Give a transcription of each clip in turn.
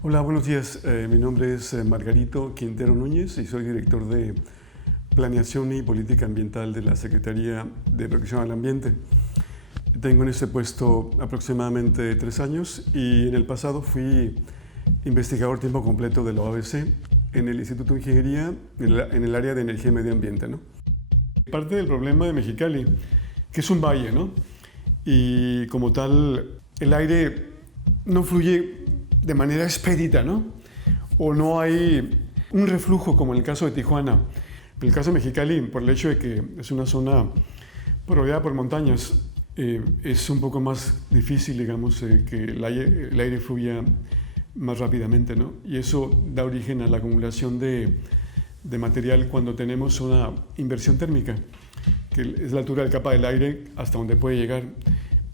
Hola, buenos días. Mi nombre es Margarito Quintero Núñez y soy director de Planeación y Política Ambiental de la Secretaría de Protección al Ambiente. Tengo en este puesto aproximadamente 3 años y en el pasado fui investigador tiempo completo de la OABC en el Instituto de Ingeniería en el área de energía y medio ambiente, ¿no? Parte del problema de Mexicali, que es un valle, ¿no? Y como tal, el aire no fluye de manera expedita, ¿no? O no hay un reflujo como en el caso de Tijuana. En el caso de Mexicali, por el hecho de que es una zona rodeada por montañas, es un poco más difícil, digamos, que el aire fluya más rápidamente, ¿no? Y eso da origen a la acumulación de material cuando tenemos una inversión térmica, que es la altura de la capa del aire hasta donde puede llegar.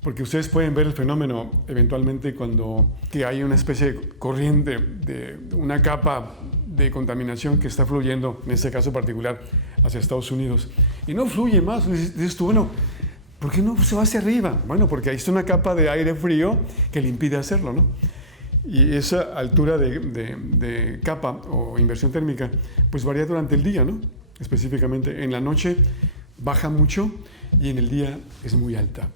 Porque ustedes pueden ver el fenómeno eventualmente cuando que hay una especie de corriente, de una capa de contaminación que está fluyendo, en este caso particular, hacia Estados Unidos. Y no fluye más. Dices tú, bueno, ¿por qué no se va hacia arriba? Bueno, porque ahí está una capa de aire frío que le impide hacerlo, ¿no? Y esa altura de capa o inversión térmica, pues varía durante el día, ¿no? Específicamente en la noche baja mucho y en el día es muy alta.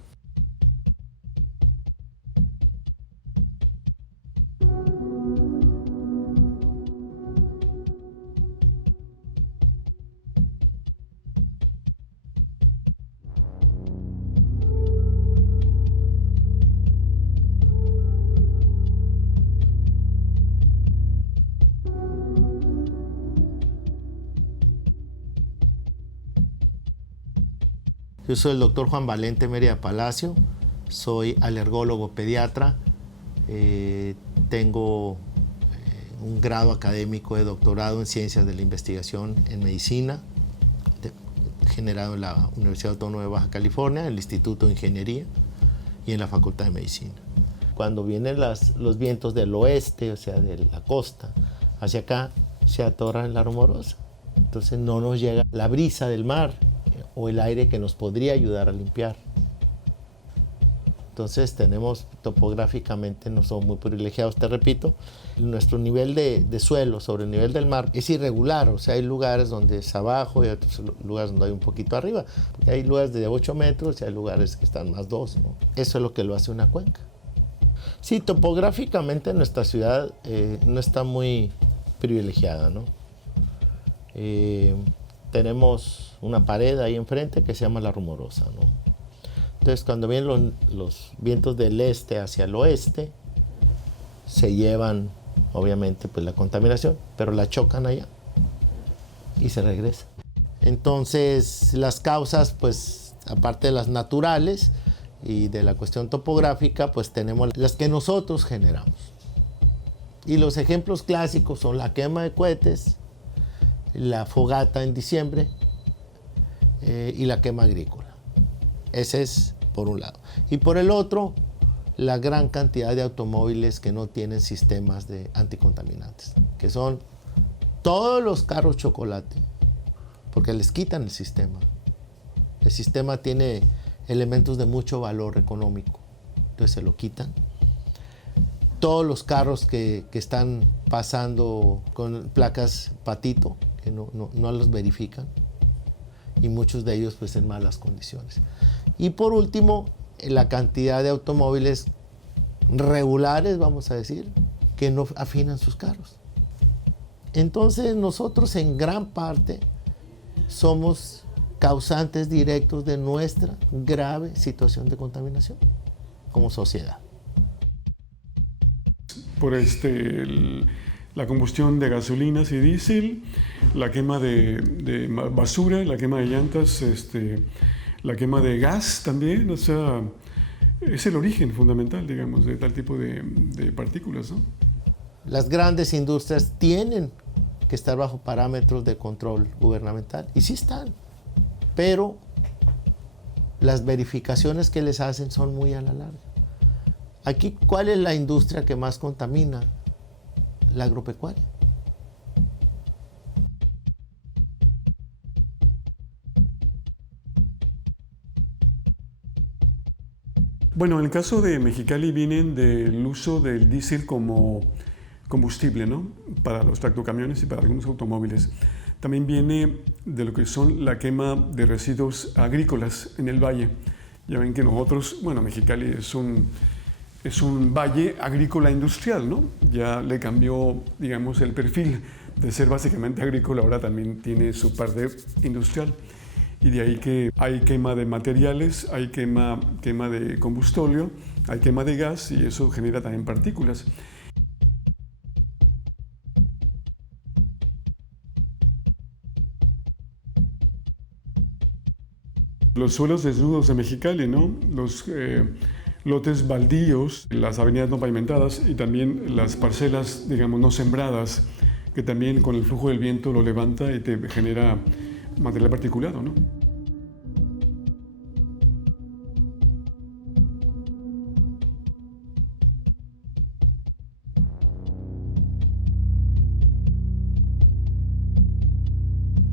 Yo soy el doctor Juan Valente Mérida Palacio, soy alergólogo pediatra, tengo un grado académico de doctorado en Ciencias de la Investigación en Medicina, generado en la Universidad Autónoma de Baja California, en el Instituto de Ingeniería y en la Facultad de Medicina. Cuando vienen los vientos del oeste, o sea, de la costa, hacia acá, se atorran en la rumorosa. Entonces no nos llega la brisa del mar o el aire que nos podría ayudar a limpiar. Entonces tenemos, topográficamente no somos muy privilegiados, te repito. Nuestro nivel de suelo sobre el nivel del mar es irregular, o sea, hay lugares donde es abajo y otros lugares donde hay un poquito arriba. Hay lugares de 8 metros y hay lugares que están más 2, ¿no? Eso es lo que lo hace una cuenca. Sí, topográficamente nuestra ciudad no está muy privilegiada, ¿no? Tenemos una pared ahí enfrente que se llama la Rumorosa, ¿no? Entonces, cuando vienen los vientos del este hacia el oeste, se llevan, obviamente, pues la contaminación, pero la chocan allá y se regresa. Entonces, las causas, pues, aparte de las naturales y de la cuestión topográfica, pues tenemos las que nosotros generamos. Y los ejemplos clásicos son la quema de cohetes, la fogata en diciembre y la quema agrícola. Ese es por un lado. Y por el otro, la gran cantidad de automóviles que no tienen sistemas de anticontaminantes, que son todos los carros chocolate, porque les quitan el sistema. El sistema tiene elementos de mucho valor económico, entonces se lo quitan. Todos los carros que están pasando con placas patito, que no los verifican, y muchos de ellos pues en malas condiciones. Y por último, la cantidad de automóviles regulares, vamos a decir, que no afinan sus carros. Entonces nosotros en gran parte somos causantes directos de nuestra grave situación de contaminación como sociedad. Por la combustión de gasolinas y diésel, la quema de basura, la quema de llantas, la quema de gas también, o sea, es el origen fundamental, digamos, de tal tipo de partículas, ¿no? Las grandes industrias tienen que estar bajo parámetros de control gubernamental, y sí están, pero las verificaciones que les hacen son muy a la larga. Aquí, ¿cuál es la industria que más contamina? La agropecuaria. Bueno, en el caso de Mexicali vienen del uso del diésel como combustible, ¿no? Para los tractocamiones y para algunos automóviles. También viene de lo que son la quema de residuos agrícolas en el valle. Ya ven que nosotros, bueno, Mexicali es un valle agrícola industrial, ¿no? Ya le cambió, digamos, el perfil de ser básicamente agrícola, ahora también tiene su parte industrial. Y de ahí que hay quema de materiales, hay quema de combustóleo, hay quema de gas y eso genera también partículas. Los suelos desnudos de Mexicali, ¿no? Los lotes baldíos, las avenidas no pavimentadas y también las parcelas, digamos, no sembradas, que también con el flujo del viento lo levanta y te genera material particulado, ¿no?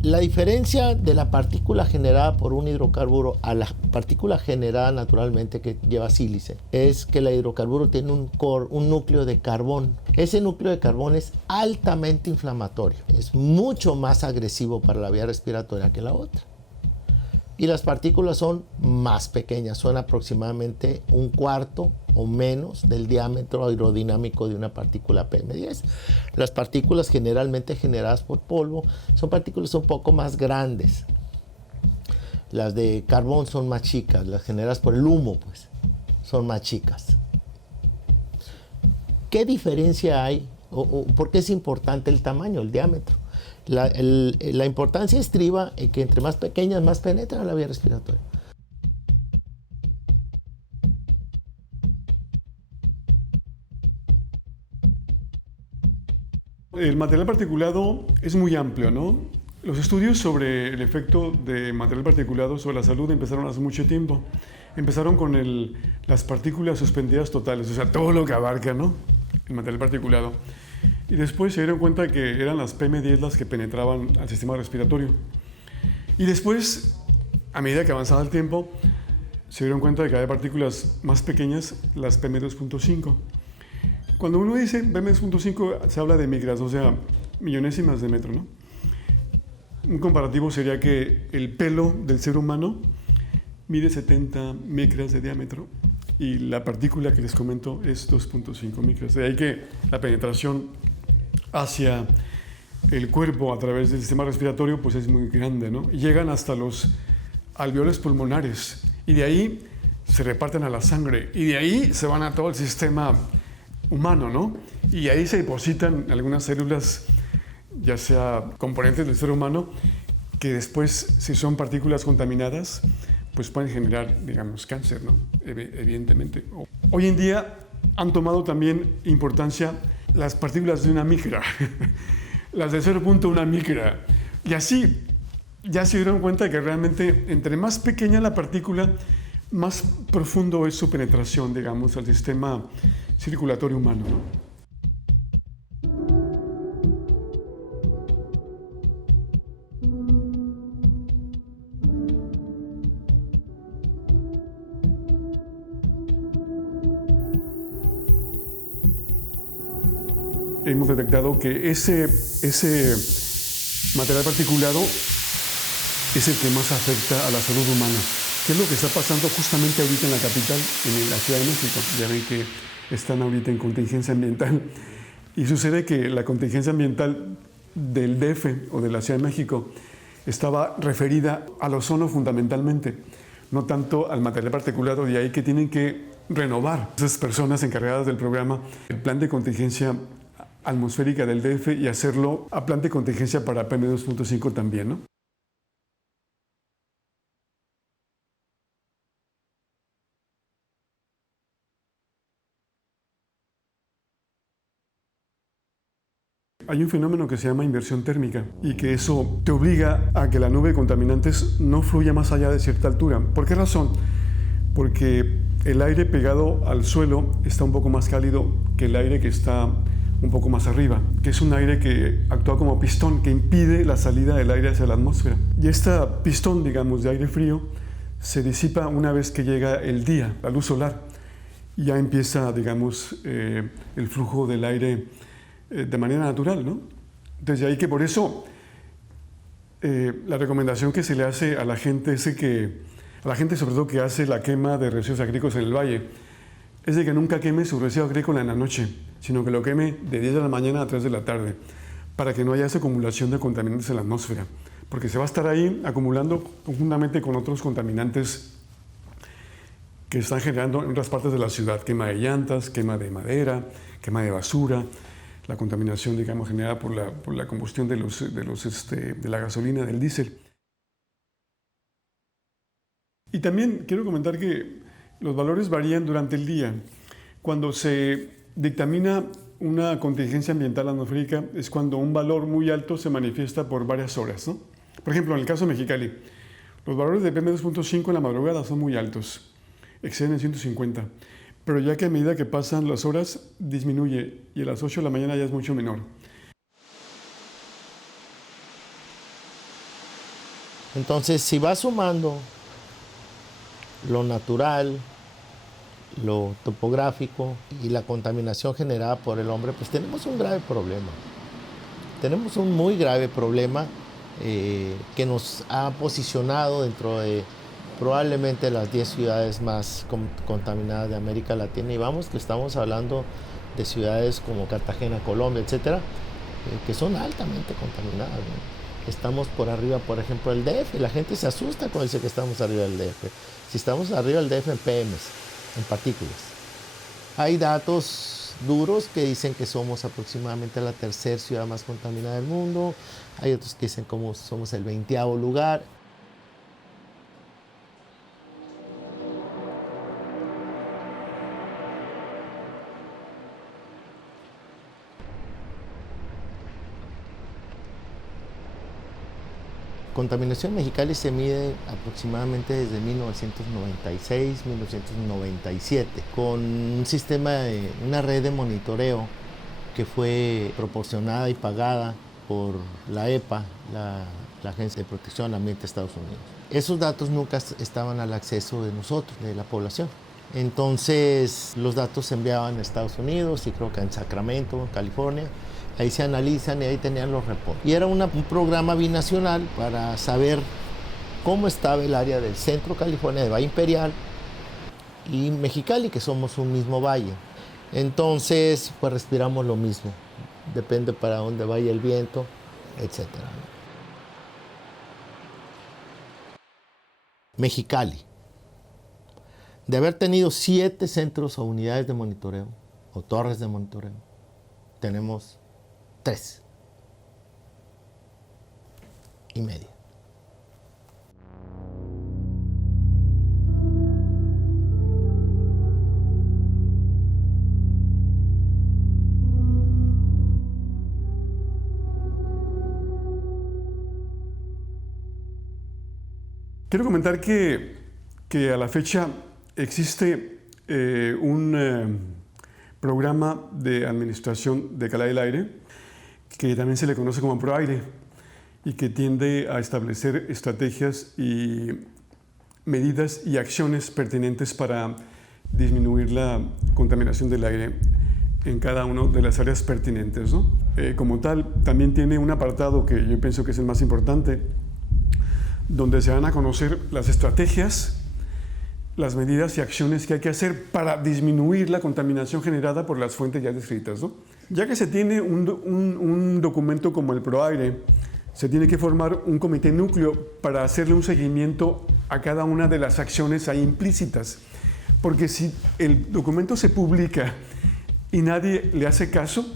La diferencia de la partícula generada por un hidrocarburo a la partícula generada naturalmente que lleva sílice es que el hidrocarburo tiene un núcleo de carbón. Ese núcleo de carbón es altamente inflamatorio, es mucho más agresivo para la vía respiratoria que la otra. Y las partículas son más pequeñas, son aproximadamente un cuarto o menos del diámetro aerodinámico de una partícula PM10. Las partículas generalmente generadas por polvo son partículas un poco más grandes. Las de carbón son más chicas, las generadas por el humo, pues, son más chicas. ¿Qué diferencia hay o por qué es importante el tamaño, el diámetro? La importancia estriba en que entre más pequeñas, más penetran a la vía respiratoria. El material particulado es muy amplio, ¿no? Los estudios sobre el efecto de material particulado sobre la salud empezaron hace mucho tiempo. Empezaron con las partículas suspendidas totales, o sea, todo lo que abarca, ¿no? El material particulado. Y después se dieron cuenta que eran las PM10 las que penetraban al sistema respiratorio. Y después, a medida que avanzaba el tiempo, se dieron cuenta de que había partículas más pequeñas, las PM2.5. Cuando uno dice PM2.5, se habla de micras, o sea, millonésimas de metro, ¿no? Un comparativo sería que el pelo del ser humano mide 70 micras de diámetro y la partícula que les comento es 2.5 micras. De ahí que la penetración hacia el cuerpo a través del sistema respiratorio pues es muy grande, ¿no? Y llegan hasta los alveolos pulmonares y de ahí se reparten a la sangre y de ahí se van a todo el sistema humano, ¿no? Y ahí se depositan algunas células, ya sea componentes del ser humano, que después, si son partículas contaminadas, pues pueden generar, digamos, cáncer, ¿no? Evidentemente. Hoy en día han tomado también importancia las partículas de una micra, las de 0.1 micra. Y así ya se dieron cuenta que realmente entre más pequeña la partícula, más profundo es su penetración, digamos, al sistema circulatorio humano, ¿no? Hemos detectado que ese material particulado es el que más afecta a la salud humana. ¿Qué es lo que está pasando justamente ahorita en la capital, en la Ciudad de México? Ya ven que están ahorita en contingencia ambiental. Y sucede que la contingencia ambiental del DF o de la Ciudad de México estaba referida al ozono fundamentalmente, no tanto al material particulado, de ahí que tienen que renovar esas personas encargadas del programa el plan de contingencia atmosférica del DF y hacerlo a plan de contingencia para PM2.5 también, ¿no? Hay un fenómeno que se llama inversión térmica y que eso te obliga a que la nube de contaminantes no fluya más allá de cierta altura. ¿Por qué razón? Porque el aire pegado al suelo está un poco más cálido que el aire que está un poco más arriba, que es un aire que actúa como pistón, que impide la salida del aire hacia la atmósfera. Y este pistón, digamos, de aire frío se disipa una vez que llega el día, la luz solar. Y ya empieza, digamos, el flujo del aire de manera natural, ¿no? Entonces, de ahí que por eso la recomendación que se le hace a la gente es a la gente sobre todo que hace la quema de residuos agrícolas en el valle, es de que nunca queme su residuo agrícola en la noche, sino que lo queme de 10 de la mañana a 3 de la tarde, para que no haya esa acumulación de contaminantes en la atmósfera, porque se va a estar ahí acumulando conjuntamente con otros contaminantes que están generando en otras partes de la ciudad, quema de llantas, quema de madera, quema de basura, la contaminación, digamos, generada por la combustión de la gasolina, del diésel. Y también quiero comentar que los valores varían durante el día. Cuando se dictamina una contingencia ambiental atmosférica es cuando un valor muy alto se manifiesta por varias horas, ¿no? Por ejemplo, en el caso de Mexicali, los valores de PM2.5 en la madrugada son muy altos, exceden 150, pero ya que a medida que pasan las horas disminuye y a las 8 de la mañana ya es mucho menor. Entonces, si vas sumando lo natural, lo topográfico y la contaminación generada por el hombre, pues tenemos un grave problema. Tenemos un muy grave problema que nos ha posicionado dentro de probablemente las 10 ciudades más contaminadas de América Latina, y vamos, que estamos hablando de ciudades como Cartagena, Colombia, etcétera, que son altamente contaminadas, ¿no? Estamos por arriba, por ejemplo, del DF. La gente se asusta cuando dice que estamos arriba del DF. Si estamos arriba del DF en PMs, en partículas. Hay datos duros que dicen que somos aproximadamente la tercera ciudad más contaminada del mundo. Hay otros que dicen que somos el 20º lugar. Contaminación en Mexicali se mide aproximadamente desde 1996, 1997, con un sistema una red de monitoreo que fue proporcionada y pagada por la EPA, la Agencia de Protección al Ambiente de Estados Unidos. Esos datos nunca estaban al acceso de nosotros, de la población. Entonces los datos se enviaban a Estados Unidos y creo que en Sacramento, en California. Ahí se analizan y ahí tenían los reportes. Y era un programa binacional para saber cómo estaba el área del centro California, de Valle Imperial, y Mexicali, que somos un mismo valle. Entonces, pues respiramos lo mismo. Depende para dónde vaya el viento, etc. Mexicali. De haber tenido 7 centros o unidades de monitoreo, o torres de monitoreo, tenemos 3,5. Quiero comentar que a la fecha existe un programa de administración de calidad del aire que también se le conoce como ProAire y que tiende a establecer estrategias y medidas y acciones pertinentes para disminuir la contaminación del aire en cada una de las áreas pertinentes, ¿no? Como tal, también tiene un apartado que yo pienso que es el más importante, donde se van a conocer las estrategias, las medidas y acciones que hay que hacer para disminuir la contaminación generada por las fuentes ya descritas, ¿no? Ya que se tiene un documento como el ProAire, se tiene que formar un comité núcleo para hacerle un seguimiento a cada una de las acciones ahí implícitas. Porque si el documento se publica y nadie le hace caso,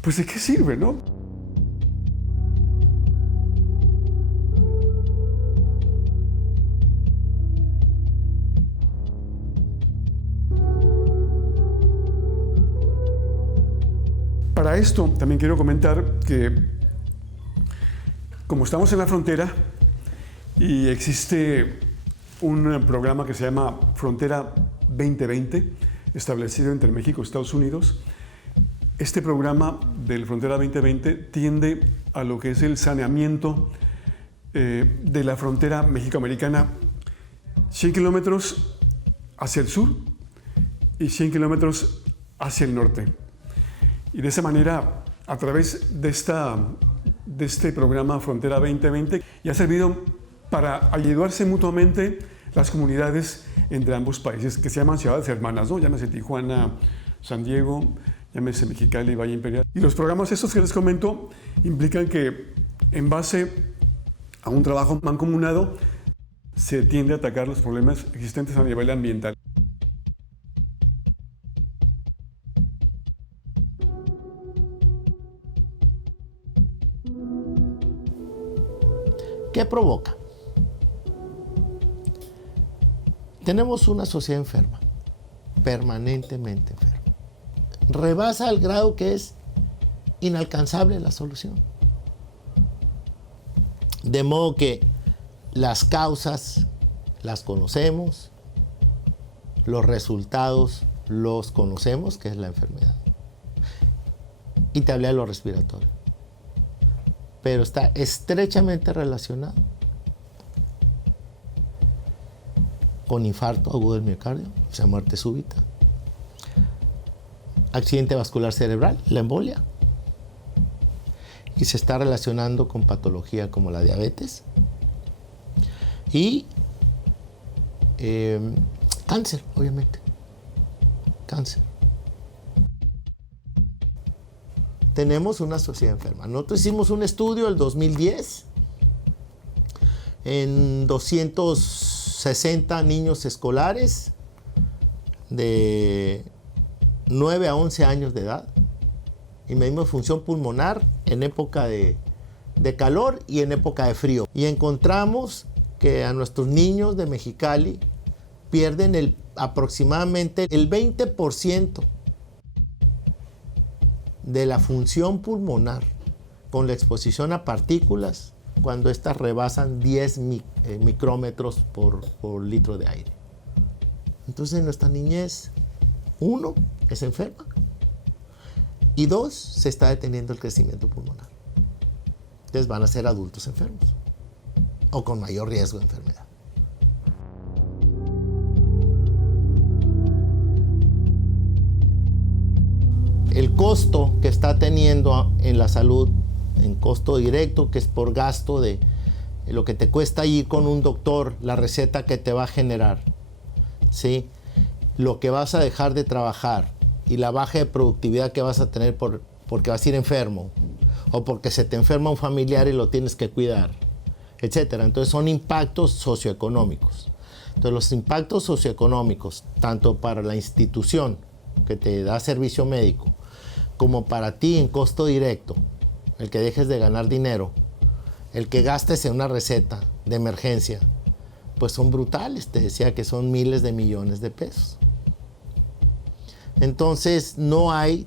pues ¿de qué sirve, no? Para esto también quiero comentar que como estamos en la frontera y existe un programa que se llama Frontera 2020, establecido entre México y Estados Unidos, este programa del Frontera 2020 tiende a lo que es el saneamiento de la frontera mexicoamericana, 100 kilómetros hacia el sur y 100 kilómetros hacia el norte. Y de esa manera a través de este programa Frontera 2020 y ha servido para ayudarse mutuamente las comunidades entre ambos países, que se llaman ciudades hermanas, ¿no? Llámese Tijuana, San Diego, llámese Mexicali, Valle Imperial. Y los programas estos que les comento implican que en base a un trabajo mancomunado se tiende a atacar los problemas existentes a nivel ambiental. ¿Qué provoca? Tenemos una sociedad enferma, permanentemente enferma. Rebasa al grado que es inalcanzable la solución. De modo que las causas las conocemos, los resultados los conocemos, que es la enfermedad. Y te hablé de lo respiratorio. Pero está estrechamente relacionado con infarto agudo del miocardio, o sea, muerte súbita, accidente vascular cerebral, la embolia, y se está relacionando con patología como la diabetes y cáncer, obviamente, cáncer. Tenemos una sociedad enferma. Nosotros hicimos un estudio el 2010 en 260 niños escolares de 9 a 11 años de edad y medimos función pulmonar en época de calor y en época de frío. Y encontramos que a nuestros niños de Mexicali pierden aproximadamente el 20% de la función pulmonar con la exposición a partículas cuando éstas rebasan 10 micrómetros por litro de aire. Entonces, en nuestra niñez, 1, es enferma, y 2, se está deteniendo el crecimiento pulmonar. Entonces van a ser adultos enfermos o con mayor riesgo de enfermedad. El costo que está teniendo en la salud, en costo directo, que es por gasto de lo que te cuesta ir con un doctor, la receta que te va a generar, ¿sí? Lo que vas a dejar de trabajar y la baja de productividad que vas a tener porque vas a ir enfermo o porque se te enferma un familiar y lo tienes que cuidar, etcétera. Entonces son impactos socioeconómicos. Entonces los impactos socioeconómicos, tanto para la institución que te da servicio médico, como para ti en costo directo, el que dejes de ganar dinero, el que gastes en una receta de emergencia, pues son brutales. Te decía que son miles de millones de pesos. Entonces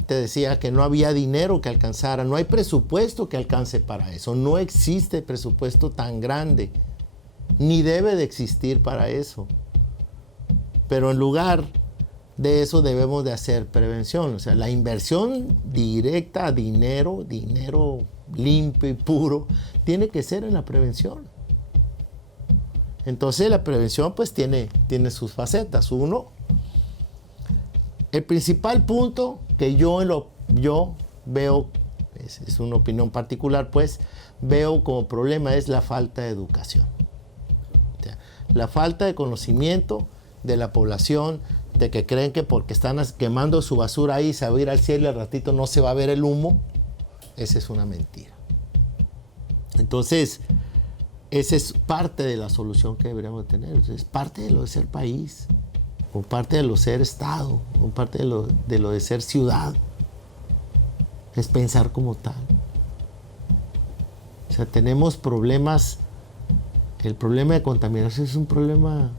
te decía que no había dinero que alcanzara, no hay presupuesto que alcance para eso, no existe presupuesto tan grande, ni debe de existir para eso. Pero en lugar de eso debemos de hacer prevención, o sea, la inversión directa a dinero limpio y puro, tiene que ser en la prevención. Entonces la prevención pues tiene sus facetas. Uno, el principal punto que yo veo, es una opinión particular, pues, veo como problema es la falta de educación. O sea, la falta de conocimiento de la población, de que creen que porque están quemando su basura ahí se va a ir al cielo y al ratito no se va a ver el humo. Esa es una mentira. Entonces, esa es parte de la solución que deberíamos tener. Es parte de lo de ser país, o parte de lo de ser Estado, o parte de lo de ser ciudad. Es pensar como tal. O sea, tenemos problemas. El problema de contaminación es un problema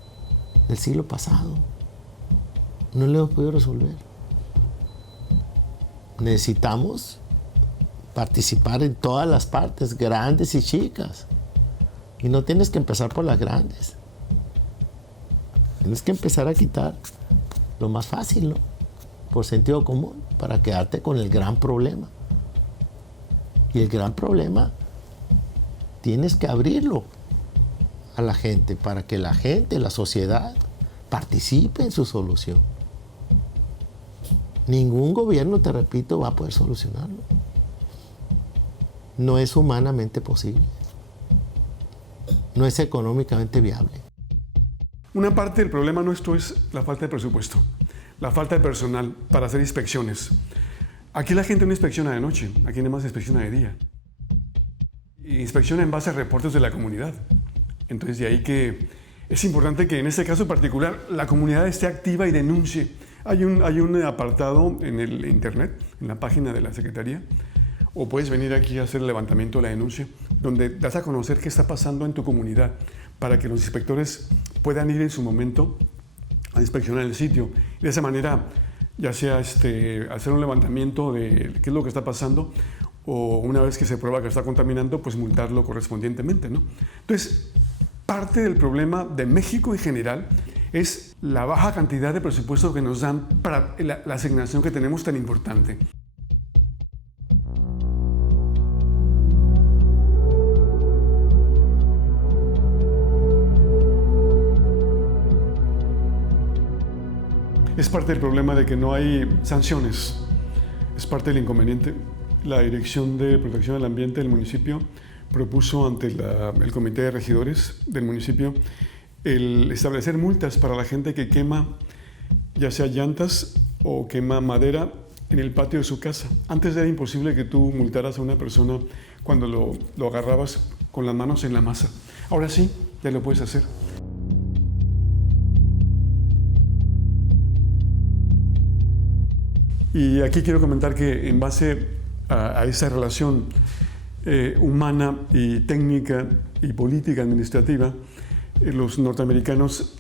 del siglo pasado. No lo hemos podido resolver. Necesitamos participar en todas las partes, grandes y chicas. Y no tienes que empezar por las grandes. Tienes que empezar a quitar lo más fácil, ¿no? Por sentido común, para quedarte con el gran problema. Y el gran problema tienes que abrirlo a la gente, para que la gente, la sociedad, participe en su solución. Ningún gobierno, te repito, va a poder solucionarlo. no es humanamente posible. No es económicamente viable. Una parte del problema nuestro es la falta de presupuesto, la falta de personal para hacer inspecciones. Aquí la gente no inspecciona de noche, aquí nada más inspecciona de día. Y inspecciona en base a reportes de la comunidad. Entonces de ahí que es importante que en este caso particular la comunidad esté activa y denuncie. Hay un apartado en el internet, en la página de la Secretaría, o puedes venir aquí a hacer el levantamiento de la denuncia, donde das a conocer qué está pasando en tu comunidad, para que los inspectores puedan ir en su momento a inspeccionar el sitio. De esa manera, ya sea hacer un levantamiento de qué es lo que está pasando, o una vez que se prueba que está contaminando, pues multarlo correspondientemente, ¿no? Entonces, parte del problema de México en general es la baja cantidad de presupuesto que nos dan para la asignación que tenemos tan importante. Es parte del problema de que no hay sanciones, es parte del inconveniente. La Dirección de Protección del Ambiente del municipio propuso ante el Comité de Regidores del municipio el establecer multas para la gente que quema ya sea llantas o quema madera en el patio de su casa. Antes era imposible que tú multaras a una persona cuando lo agarrabas con las manos en la masa. Ahora sí, ya lo puedes hacer. Y aquí quiero comentar que en base a esa relación humana y técnica y política administrativa, los norteamericanos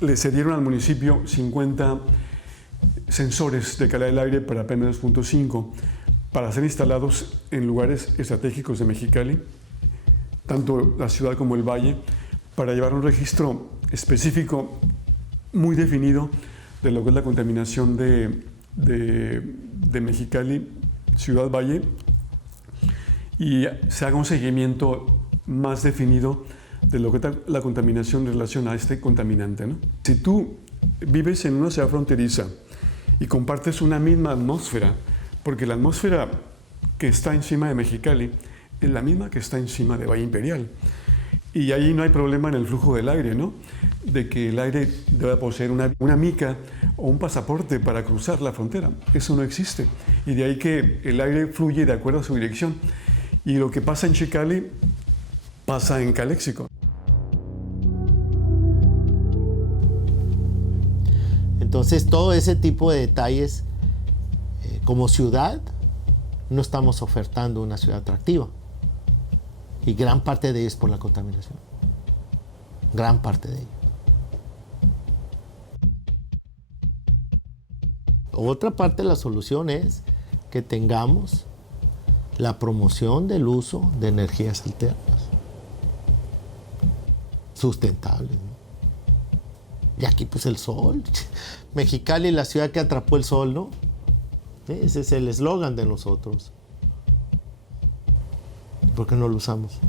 le cedieron al municipio 50 sensores de calidad del aire para PM2.5 para ser instalados en lugares estratégicos de Mexicali, tanto la ciudad como el valle, para llevar un registro específico muy definido de lo que es la contaminación de Mexicali, Ciudad Valle, y se haga un seguimiento más definido de lo que es la contaminación en relación a este contaminante, ¿no? Si tú vives en una ciudad fronteriza y compartes una misma atmósfera, porque la atmósfera que está encima de Mexicali es la misma que está encima de Valle Imperial, y ahí no hay problema en el flujo del aire, ¿no? De que el aire debe poseer una mica o un pasaporte para cruzar la frontera. Eso no existe. Y de ahí que el aire fluye de acuerdo a su dirección. Y lo que pasa en Chicali pasa en Caléxico. Entonces, todo ese tipo de detalles, como ciudad, no estamos ofertando una ciudad atractiva. Y gran parte de ello es por la contaminación. Gran parte de ello. Otra parte de la solución es que tengamos la promoción del uso de energías alternas, sustentables, ¿no? Y aquí pues el sol. Mexicali, la ciudad que atrapó el sol, ¿no? Ese es el eslogan de nosotros. ¿Por qué no lo usamos?